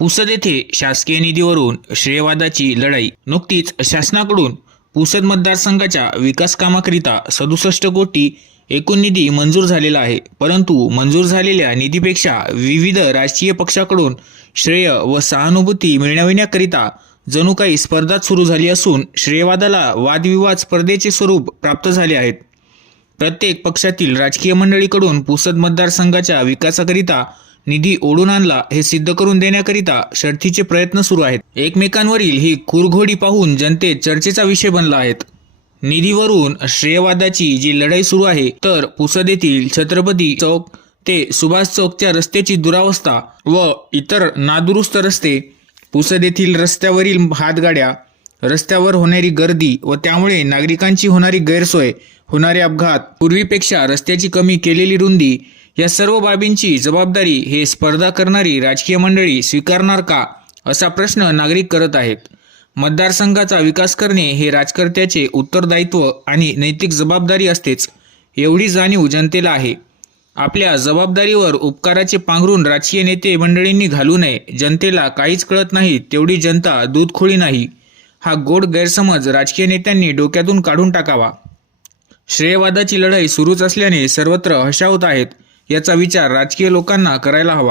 पुसद येथे शासकीय निधीवरून श्रेयवादाची लढाई. नुकतीच शासनाकडून पुसद मतदारसंघाच्या विकास कामाकरिता सदुसष्ट कोटी एकूण निधी मंजूर झालेला आहे. परंतु मंजूर झालेल्या निधीपेक्षा विविध राजकीय पक्षाकडून श्रेय व सहानुभूती मिळविण्याकरिता जणू काही स्पर्धाच सुरू झाली असून श्रेयवादाला वादविवाद स्पर्धेचे स्वरूप प्राप्त झाले आहेत. प्रत्येक पक्षातील राजकीय मंडळीकडून पुसद मतदारसंघाच्या विकासाकरिता निधी ओढून आणला हे सिद्ध करून देण्याकरिता शर्थीचे प्रयत्न सुरू आहेत. एकमेकांवरील ही कुरघोडी पाहून जनतेत चर्चेचा विषय बनला आहेत. निधीवरून श्रेयवादाची जी लढाई सुरू आहे तर पुसद येथील छत्रपती चौक ते सुभाष चौकच्या रस्त्याची दुरावस्था व इतर नादुरुस्त रस्ते पुसदेतील रस्त्यावरील हातगाड्या रस्त्यावर होणारी गर्दी व त्यामुळे नागरिकांची होणारी गैरसोय होणारे अपघात पूर्वीपेक्षा रस्त्याची कमी केलेली रुंदी या सर्व बाबींची जबाबदारी हे स्पर्धा करणारी राजकीय मंडळी स्वीकारणार का असा प्रश्न नागरिक करत आहेत. मतदारसंघाचा विकास करणे हे राजकर्त्याचे उत्तरदायित्व आणि नैतिक जबाबदारी असतेच एवढी जाणीव जनतेला आहे. आपल्या जबाबदारीवर उपकाराचे पांघरून राजकीय नेते मंडळींनी घालू नये जनतेला काहीच कळत नाही तेवढी जनता दूधखोळी नाही. हा गोड गैरसमज राजकीय नेत्यांनी डोक्यातून काढून टाकावा. श्रेयवादाची लढाई सुरूच असल्याने सर्वत्र हशावत आहेत. याचा विचार राजकीय लोकांना करायला हवा.